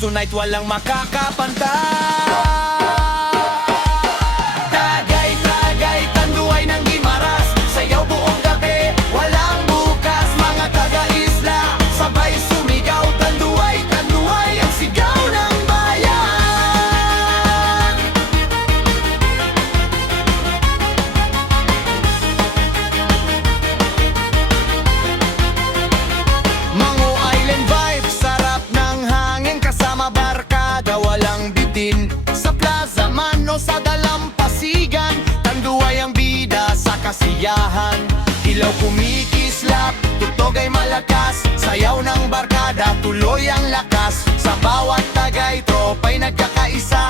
tonight walang makakapantay. Tagay, tagay, tanduay ng Gimaras, sayaw buong gabi, walang bukas. Mga taga-isla, sabay sumigaw. Tanduay, tanduay, ang sigaw ng bayan. Mango Island vibe, sarap ng hangin kasama barkada, walang bitin. Sa plaza man o sa dalampasigan, tanduay ang bida sa kasiyahan. Ilaw kumikislap, tugtog ay malakas, sayaw ng barkada, tuloy ang lakas. Sa bawat tagay, tropa'y nagkakaisa,